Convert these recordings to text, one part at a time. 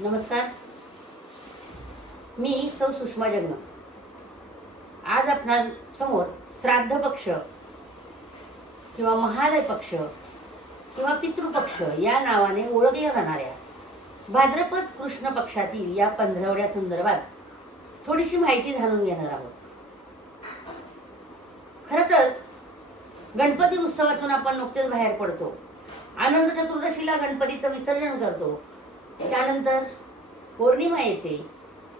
नमस्कार, मी सौ सुषमा जगन. आज आपणा समोर श्राद्ध पक्ष किंवा महालय पक्ष किंवा पितृपक्ष या नावाने ओळखल्या जाणाऱ्या भाद्रपद कृष्ण पक्षातील या पंधरवड्या संदर्भात थोडीशी माहिती जाणून घेणार आहोत. खरं तर गणपती उत्सवातून आपण नुकतेच बाहेर पडतो. आनंद चतुर्दशीला गणपतीचं विसर्जन करतो. त्यानंतर पौर्णिमा येते,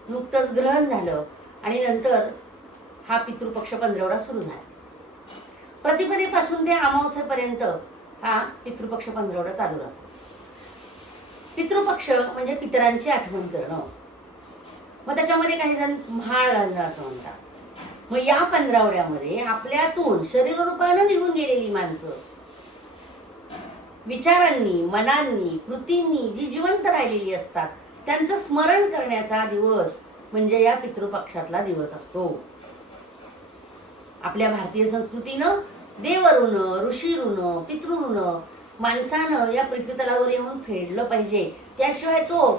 नुकतंच ग्रहण झालं आणि नंतर हा पितृपक्ष पंधरवडा सुरू झाला. प्रतिपदेपासून ते अमावस्येपर्यंत हा पितृपक्ष पंधरवडा चालू राहतो. पितृपक्ष म्हणजे पितरांची आठवण करणं. मग त्याच्यामध्ये काही जण म्हाळ घालणं असं म्हणतात. मग या पंधरवड्यामध्ये आपल्यातून शरीररूपानं निघून गेलेली माणसं विचारांनी, मनांनी, कृतींनी जी जिवंत राहिलेली असतात त्यांचं स्मरण करण्याचा दिवस म्हणजे या पितृपक्षातला दिवस असतो. आपल्या भारतीय संस्कृतीनं देवऋण, ऋषीऋण, पितृऋण माणसानं या पृथ्वीतलावर येऊन फेडलं पाहिजे. त्याशिवाय तो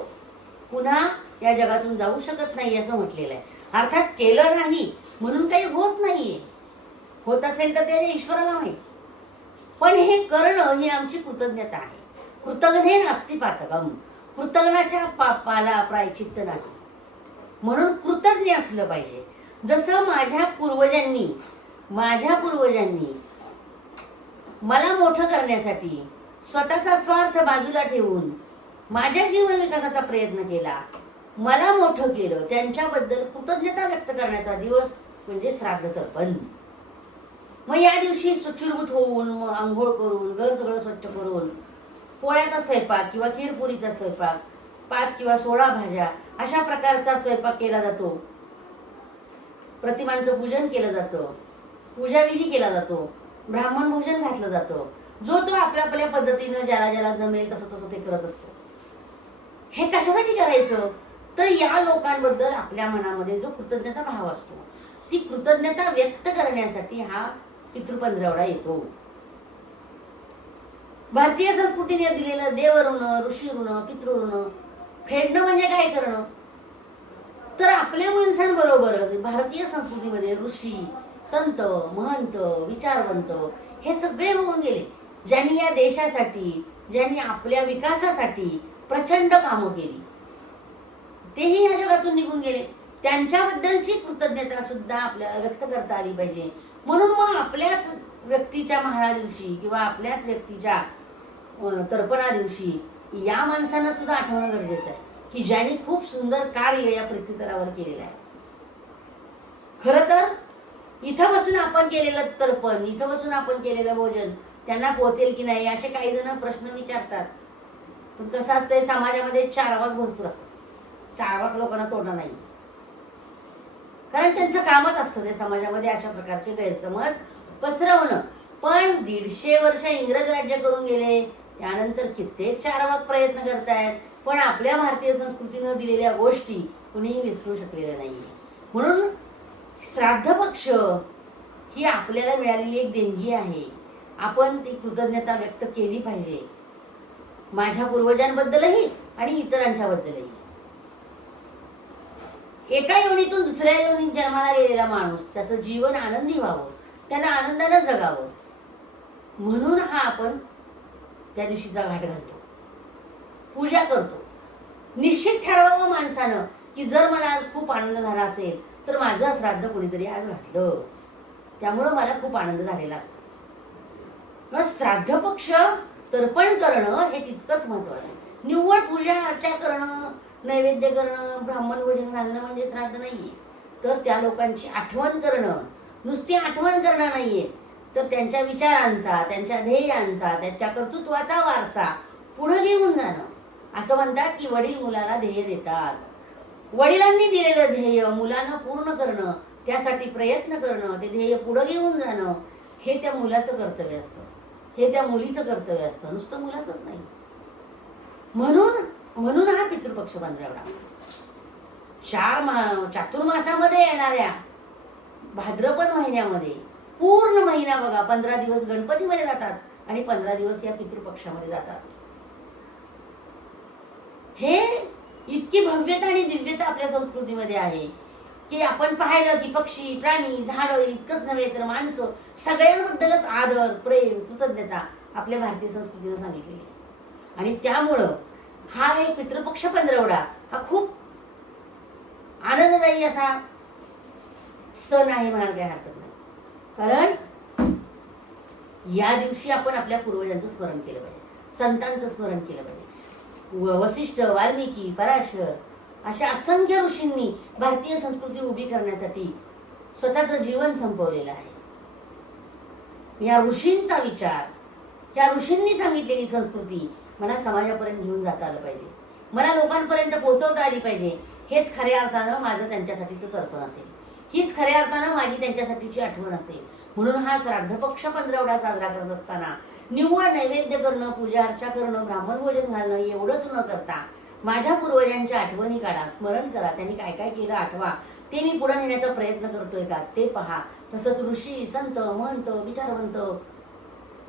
पुन्हा या जगातून जाऊ शकत नाही असं म्हटलेलं आहे. अर्थात केलं नाही म्हणून काही होत नाहीये. होत असेल तर ते ईश्वराला माहिती. पण हे करणं ही आमची कृतज्ञता आहे. कृतघ्ने नास्ति पातकम. कृतघ्नाच्या पापाला प्रायचित्त नाही. म्हणून कृतज्ञ असलं पाहिजे. जसं माझ्या पूर्वजांनी मला मोठं करण्यासाठी स्वतःचा स्वार्थ बाजूला ठेवून माझ्या जीवन विकासाचा प्रयत्न केला, मला मोठं केलं, त्यांच्याबद्दल कृतज्ञता व्यक्त करण्याचा दिवस म्हणजे श्राद्ध तर्पण. मग या दिवशी शुचिर्भूत होऊन आंघोळ करून घर सगळं स्वच्छ करून पोळ्याचा स्वयंपाक किंवा खीरपुरीचा स्वयंपाक, 5 किंवा 16 भाज्या अशा प्रकारचा स्वयंपाक केला जातो. प्रतिमांचं पूजन केलं जातं, पूजाविधी केला जातो, ब्राह्मण भोजन घातलं जातं. जो तो आपल्या आपल्या पद्धतीनं ज्याला ज्याला जमेल तसं तसं ते करत असतो. हे कशासाठी करायचं तर या लोकांबद्दल आपल्या मनामध्ये जो कृतज्ञता भाव असतो ती कृतज्ञता व्यक्त करण्यासाठी हा पितृपंधरवडा येतो. भारतीय संस्कृतीने दिलेलं देवऋण, ऋषीऋण, पितृऋण फेडणं म्हणजे काय करणं तर आपल्या माणसांबरोबर भारतीय संस्कृतीमध्ये ऋषी, संत, महंत, विचारवंत हे सगळे होऊन गेले. ज्यांनी या देशासाठी, ज्यांनी आपल्या विकासासाठी प्रचंड कामं केली, तेही या जगातून निघून गेले. त्यांच्याबद्दलची कृतज्ञता सुद्धा आपल्याला व्यक्त करता आली पाहिजे. म्हणून मग आपल्याच व्यक्तीच्या महाळा दिवशी किंवा आपल्याच व्यक्तीच्या तर्पणा दिवशी या माणसांना सुद्धा आठवणं गरजेचं आहे की ज्यांनी खूप सुंदर कार्य या पृथ्वीतलावर केलेलं आहे. खरं तर इथं बसून आपण केलेलं तर्पण, इथं बसून आपण केलेलं भोजन त्यांना पोहोचेल की नाही असे काही जण प्रश्न विचारतात. पण कसं असतंय, समाजामध्ये चारवाक भरपूर असतात. चारवाक लोकांना तोडणं नाही, कारण त्यांचं कामच असतं ते समाजामध्ये अशा प्रकारचे गैरसमज पसरवणं. पण 150 वर्ष इंग्रज राज्य करून गेले, त्यानंतर कित्येक चारवाक प्रयत्न करतायत, पण आपल्या भारतीय संस्कृतीनं दिलेल्या गोष्टी कुणीही विसरू शकलेल्या नाहीये. म्हणून श्राद्ध पक्ष ही आपल्याला मिळालेली एक देणगी आहे. आपण ती कृतज्ञता व्यक्त केली पाहिजे, माझ्या पूर्वजांबद्दलही आणि इतरांच्याबद्दलही. एका योनीतून दुसऱ्या योनीत जन्माला गेलेला माणूस त्याचं जीवन आनंदी व्हावं, त्यानं आनंदानं जगावं म्हणून हा आपण त्या दिवशीचा घाट घालतो, पूजा करतो. निश्चित ठरवावं माणसानं की जर मला आज खूप आनंद झाला असेल तर माझं श्राद्ध कोणीतरी आज घातलं, त्यामुळं मला खूप आनंद झालेला असतो. मग श्राद्ध पक्ष तर्पण करणं हे तितकंच महत्वाचं आहे. निव्वळ पूजा अर्चा करणं, नैवेद्य करणं, ब्राह्मण भोजन घालणं म्हणजे श्राद्ध नाहीये. तर त्या लोकांची आठवण करणं, नुसती आठवण करणं नाहीये, तर त्यांच्या विचारांचा, त्यांच्या ध्येयांचा, त्यांच्या कर्तृत्वाचा वारसा पुढे घेऊन जाणं. असं म्हणतात की वडील मुलाला ध्येय देतात. वडिलांनी दिलेलं ध्येय मुलानं पूर्ण करणं, त्यासाठी प्रयत्न करणं, ते ध्येय पुढे घेऊन जाणं हे त्या मुलाचं कर्तव्य असतं, हे त्या मुलीचं कर्तव्य असतं, नुसतं मुलाचंच नाही. म्हणून हा पितृपक्ष पंधरवडा चातुर्मासामध्ये येणाऱ्या भाद्रपद महिन्यामध्ये पूर्ण महिना बघा, 15 दिवस गणपतीमध्ये जातात आणि 15 दिवस या पितृपक्षामध्ये जातात. हे इतकी भव्यता आणि दिव्यता आपल्या संस्कृतीमध्ये आहे की आपण पाहिलं की पक्षी, प्राणी, झाडं इतकंच नव्हे तर माणसं सगळ्यांबद्दलच आदर, प्रेम, कृतज्ञता आपल्या भारतीय संस्कृतीनं सांगितलेली आहे. आणि त्यामुळं हा एक पितृपक्ष पंधरवडा हा खूप आनंददायी असा सण आहे म्हणायला काही हरकत नाही. कारण या दिवशी आपण आपल्या पूर्वजांचं स्मरण केलं पाहिजे, संतांचं स्मरण केलं पाहिजे. वसिष्ठ, वाल्मिकी, पराशर अशा असंख्य ऋषींनी भारतीय संस्कृती उभी करण्यासाठी स्वतःचं जीवन संपवलेलं आहे. या ऋषींचा विचार, या ऋषींनी सांगितलेली संस्कृती मला समाजापर्यंत घेऊन जाता आलं पाहिजे, मला लोकांपर्यंत पोहोचवता आली पाहिजे. हेच खऱ्या अर्थानं माझं त्यांच्यासाठीचं अर्पण असेल, हीच खऱ्या अर्थानं माझी त्यांच्यासाठीची आठवण असेल. म्हणून हा श्राद्ध पक्ष पंधरवडा साजरा करत असताना निव्वळ नैवेद्य करणं, पूजा अर्चा करणं, ब्राह्मण भोजन घालणं एवढंच न करता माझ्या पूर्वजांच्या आठवणी काढा, स्मरण करा, त्यांनी काय काय केलं आठवा, ते मी पुढे नेण्याचा प्रयत्न करतोय का ते पहा. तसंच ऋषी, संत, महंत, विचारवंत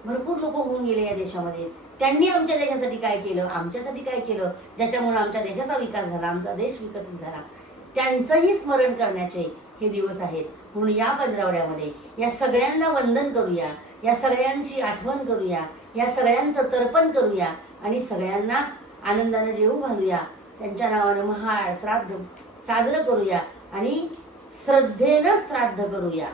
भरपूर लोक होऊन गेले या देशामध्ये. त्यांनी आमच्या देशासाठी काय केलं, आमच्यासाठी काय केलं, ज्याच्यामुळे आमच्या देशाचा विकास झाला, आमचा देश विकसित झाला, त्यांचंही स्मरण करण्याचे हे दिवस आहेत. म्हणून या पंधरवड्यामध्ये या सगळ्यांना वंदन करूया, या सगळ्यांची आठवण करूया, या सगळ्यांचं तर्पण करूया आणि सगळ्यांना आनंदानं जेवू घालूया. त्यांच्या नावानं महाळ श्राद्ध साजरं करूया आणि श्रद्धेनं श्राद्ध करूया,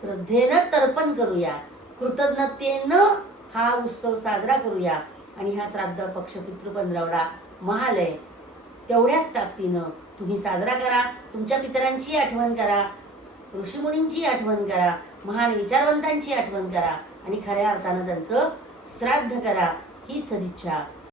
श्रद्धेनं तर्पण करूया, कृतज्ञतेनं हा उत्सव साजरा करूया. आणि हा श्राद्ध पक्ष पितृ पंधरवडा महालय तेवढ्याच ताकदीनं तुम्ही साजरा करा. तुमच्या पितरांची आठवण करा, ऋषीमुनींची आठवण करा, महान विचारवंतांची आठवण करा आणि खऱ्या अर्थानं त्यांचं श्राद्ध करा. ही सदिच्छा